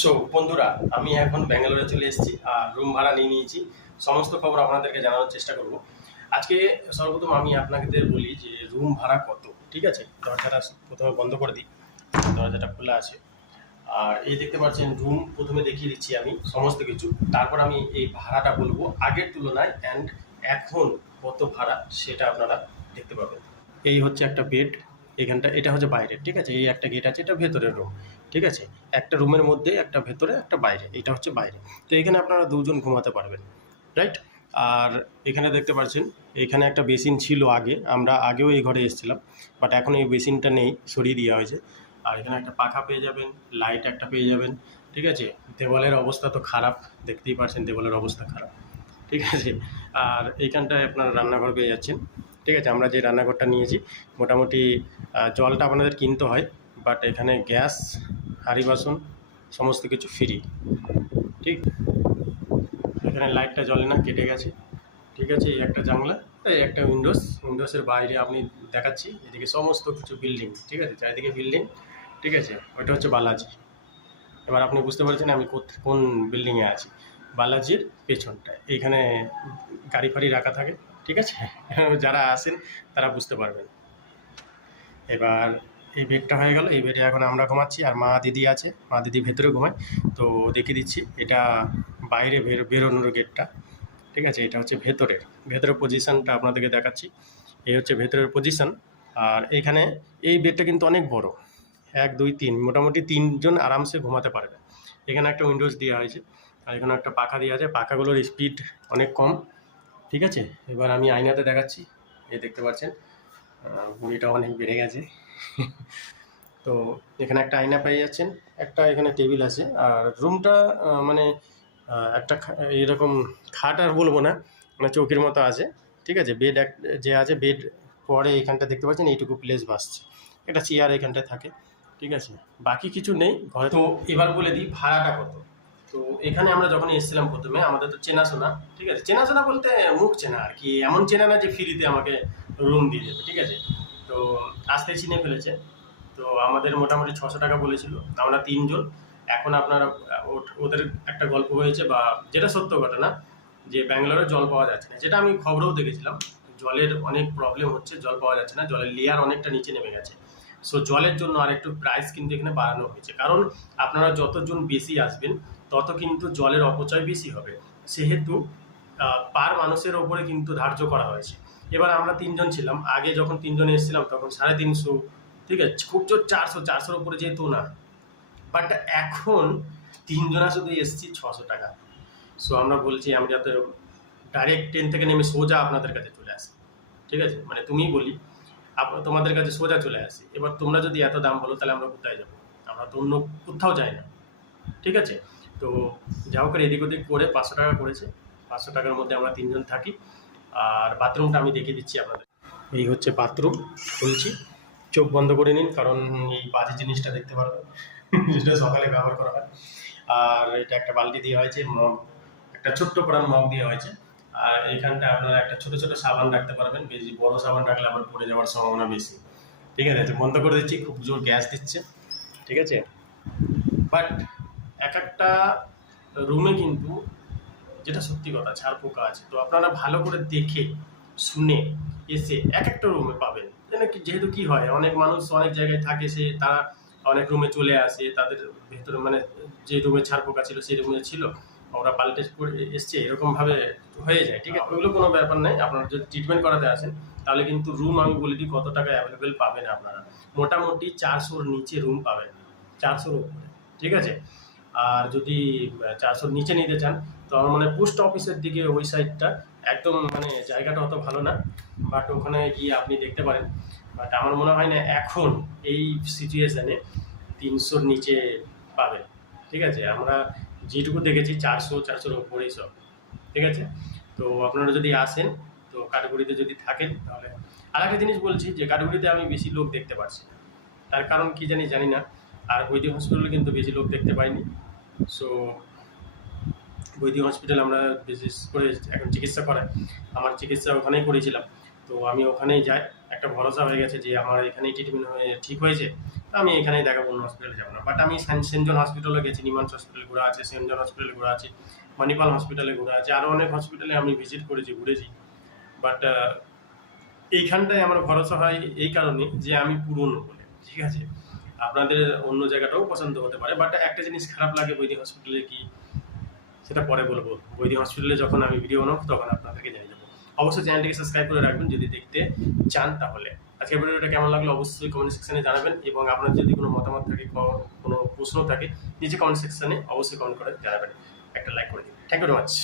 So বন্ধুরা, আমি এখন ব্যাঙ্গালোরে চলে এসেছি, আর রুম ভাড়া নিয়ে নিয়েছি। সমস্ত খবর আপনাদেরকে জানানোর চেষ্টা করব। আজকে সর্বপ্রথম আমি আপনাদের বলি যে রুম ভাড়া কত, ঠিক আছে? দরজাটা প্রথমে বন্ধ করে দিই, দরজাটা খোলা আছে। আর এই দেখতে পাচ্ছেন রুম প্রথমে দেখিয়ে দিচ্ছি আমি সমস্ত কিছু। তারপর আমি এই ভাড়াটা বলব। আগের তুলনায় অ্যান্ড এখন কত ভাড়া, সেটা আপনারা দেখতে পাবেন। এই হচ্ছে একটা বেড এখানটা, এটা হচ্ছে বাইরের, ঠিক আছে? এই একটা গেট আছে, এটা ভেতরের রুম ঠিক আছে? একটা রুমের মধ্যে, একটা ভেতরে, একটা বাইরে। এটা হচ্ছে বাইরে। তো এখানে আপনারা দুজন ঘুমাতে পারবেন রাইট আর এখানে দেখতে পাচ্ছেন, এখানে একটা বেসিন ছিল আগে। আমরা আগেও এই ঘরে এসেছিলাম বাট এখন এই বেসিনটা নেই, সরিয়ে দেওয়া হয়েছে। আর এখানে একটা পাখা পেয়ে যাবেন লাইট একটা পেয়ে যাবেন, ঠিক আছে? দেওয়ালের অবস্থা তো খারাপ, দেখতেই পাচ্ছেন দেওয়ালের অবস্থা খারাপ, ঠিক আছে? আর এইখানটায় আপনারা রান্নাঘর পেয়ে যাচ্ছেন, ঠিক আছে? আমরা যে রান্নাঘরটা নিয়েছি, মোটামুটি জলটা আপনাদের কিনতে হয় বাট এখানে গ্যাস হাঁড়ি বাসন, সমস্ত কিছু ফ্রি ঠিক? এখানে লাইটটা জ্বলে না, কেটে গেছে, ঠিক আছে? এই একটা জানলা, এই একটা উইন্ডোজ উইন্ডোজের বাইরে আপনি দেখাচ্ছি, এদিকে সমস্ত কিছু বিল্ডিং ঠিক আছে? চারিদিকে বিল্ডিং ঠিক আছে? ওইটা হচ্ছে বালাজি। এবার আপনি বুঝতে পারছেন আমি কোন বিল্ডিংয়ে আছি। বালাজির পেছনটায় এইখানে গাড়ি ফাড়ি রাখা থাকে, ঠিক আছে? যারা আসেন, তারা বুঝতে পারবেন। এবার এই বেডটা হয়ে গেল। এই বেডে এখন আমরা ঘুমাচ্ছি আর মা দিদি আছে। মা দিদি ভেতরে ঘুমায়। তো দেখে দিচ্ছি, এটা বাইরে বের, বেরোনোর গেটটা ঠিক আছে? এটা হচ্ছে ভেতরের। ভেতরের পজিশনটা আপনাদেরকে দেখাচ্ছি। এই হচ্ছে ভেতরের পজিশন আর এখানে এই বেডটা কিন্তু অনেক বড়। এক, দুই, তিন, মোটামুটি তিনজন আরামসে ঘুমাতে পারবে। এখানে একটা উইন্ডোজ দেওয়া হয়েছে। আর এখানে একটা পাখা দেওয়া আছে। পাখাগুলোর স্পিড অনেক কম। ঠিক আছে? এবার আমি আয়নাতে দেখাচ্ছি। এই দেখতে পাচ্ছেন? বুড়িটা অনেক বেড়ে গেছে। তো এখানে একটা আয়না পেয়ে যাচ্ছেন, একটা এখানে টেবিল আছে, আর রুমটা মানে একটা এরকম খাট আর বলব না মানে চৌকির মতো আছে, ঠিক আছে? বেড এক, যে আছে, বেড পরে এখানটা দেখতে পাচ্ছেন, এইটুকু প্লেস বাসছে একটা চেয়ার এখানটায় থাকে, ঠিক আছে? বাকি কিছু নেই, ঘরে তো এবার বলে দিই, ভাড়াটা কত? তো এখানে আমরা যখন এসেছিলাম প্রথমে, আমাদের তো চেনাশোনা ঠিক আছে? চেনাশোনা বলতে মুখ চেনা, আর কি, এমন চেনা না যে ফ্রিতে আমাকে রুম দিয়ে দেবে, ঠিক আছে? তো আসতে চিনে ফেলেছে। তো আমাদের মোটামুটি ছশো টাকা বলেছিল। আমরা তিনজন। এখন আপনারা ওদের একটা গল্প হয়েছে বা যেটা সত্য ঘটনা যে ব্যাঙ্গালোরে জল পাওয়া যাচ্ছে না। যেটা আমি খবরেও দেখেছিলাম, জলের অনেক প্রবলেম হচ্ছে, জল পাওয়া যাচ্ছে না, জলের লেয়ার অনেকটা নিচে নেমে গেছে। সো জলের জন্য আর একটু প্রাইস কিন্তু এখানে বাড়ানো হয়েছে। কারণ আপনারা যতজন বেশি আসবেন, তত কিন্তু জলের অপচয় বেশি হবে। সেহেতু পার মানুষের ওপরে কিন্তু ধার্য করা হয়েছে। এবার আমরা তিনজন ছিলাম। আগে যখন তিনজন এসেছিলাম তখন সাড়ে তিনশো, ঠিক আছে? খুব জোর চারশো, চারশোর উপরে যেত না। বাট এখন তিনজনা শুধু এসেছি ছশো টাকা। সো আমরা বলছি, আমি যাতে ডাইরেক্ট ট্রেন থেকে নেমে সোজা আপনাদের কাছে চলে আসি। ঠিক আছে? মানে তুমি বলি তোমাদের কাছে সোজা চলে আসি। এবার তোমরা যদি এত দাম বলো, তাহলে আমরা কোথায় যাব? আমরা তো অন্য কোথাও যাই না। ঠিক আছে? তো যা হোক, এদিক ওদিক করে পাঁচশো টাকা করেছে। পাঁচশো টাকার মধ্যে আমরা তিনজন থাকি। আর বাথরুমটা আমি দেখিয়ে দিচ্ছি আপনাদের। এই হচ্ছে বাথরুম, খুলছি। চোখ বন্ধ করে নিন, কারণ এই বাজে জিনিসটা দেখতে পারবেন যেটা সকালে ব্যবহার করা হয়। আর এটা একটা বালতি দেওয়া হয়েছে, মগ, একটা ছোট্ট পড়ার মগ দেওয়া হয়েছে। আর এখানটা আপনারা একটা ছোট ছোট সাবান রাখতে পারবেন, বেশি বড় সাবান রাখলে আবার পড়ে যাওয়ার সম্ভাবনা বেশি। ঠিক আছে বন্ধ করে দিচ্ছি, খুব জোর গ্যাস দিচ্ছে। ঠিক আছে? বাট, এক একটা রুমে কিন্তু যেটা সত্যি কথা ছাড় পোকা আছে। তো আপনারা ভালো করে দেখে, শুনে এসে এক একটা রুমে পাবেন। যেহেতু কি হয়, অনেক মানুষ অনেক জায়গায় থাকে, সে তারা অনেক রুমে চলে আসে, তাদের ভেতরে মানে যে রুমে ছাড় পোকা ছিল, সেই রুমে ছিল। ওরা পাল্টে এসছে, এরকমভাবে হয়ে যায়, ঠিক আছে? ওইগুলো কোনো ব্যাপার নেই। আপনারা যদি ট্রিটমেন্ট করাতে আসেন, তাহলে কিন্তু রুম আমি বলে দিই কত টাকা অ্যাভেলেবেল পাবেন আপনারা? মোটামুটি চারশোর নিচে রুম পাবেন, চারশোর উপরে, ঠিক আছে? আর যদি চারশোর নিচে নিতে চান তো আমার মনে পোস্ট অফিসের দিকে ওই সাইডটা একদম মানে জায়গাটা অত ভালো না বাট ওখানে গিয়ে আপনি দেখতে পারেন। বাট আমার মনে হয় না এখন এই সিচুয়েশানে তিনশোর নিচে পাবেন, ঠিক আছে? আমরা যেটুকু দেখেছি চারশো, চারশোর ওপরেই সব, ঠিক আছে? তো আপনারা যদি আসেন, তো কাঠগুড়িতে যদি থাকেন, তাহলে আর একটা জিনিস বলছি, যে কাঠগুড়িতে আমি বেশি লোক দেখতে পাচ্ছি না। তার কারণ কি জানি জানি না, আর বৈদ্য হসপিটালে কিন্তু বেশি লোক দেখতে পাইনি। সো বৈদ্য হসপিটাল আমরা বিশেষ করে এখন চিকিৎসা করাই। আমার চিকিৎসা ওখানেই করেছিলাম। তো আমি ওখানেই যাই। একটা ভরসা হয়ে গেছে যে আমার এখানেই ট্রিটমেন্ট হয়ে ঠিক হয়েছে। তো আমি এখানেই দেখাবো অন্য হসপিটালে যাব না। বাট আমি সেন- সেন্ট হসপিটালে গেছি নিমান্স হসপিটালে ঘোরা আছে, সেন্ট জন হসপিটালে ঘোরা আছে, মণিপাল হসপিটালে ঘোরা আছে। আরও অনেক হসপিটালে আমি ভিজিট করেছি, ঘুরেছি। বাট এইখানটায় আমার ভরসা হয় এই কারণে যে আমি পুরনো বলে, ঠিক আছে? আপনাদের অন্য জায়গাটাও পছন্দ হতে পারে। বাট একটা জিনিস খারাপ লাগে বৈদিক হসপিটালে কি? সেটা পরে বলব। বৈদি হসপিটালে যখন আমি ভিডিও বানাবো, তখন আপনাদেরকে জানিয়ে দেবো। অবশ্যই চ্যানেলটিকে সাবস্ক্রাইব করে রাখবেন, যদি দেখতে চান তাহলে। আজকের ভিডিওটা কেমন লাগল অবশ্যই কমেন্ট সেকশানে জানাবেন এবং আপনার যদি কোনো মতামত থাকে কোনো- প্রশ্ন থাকে নিজে কমেন্ট সেকশানে অবশ্যই কমেন্ট করে জানাবেন। একটা লাইক করে দিন। Thank you very much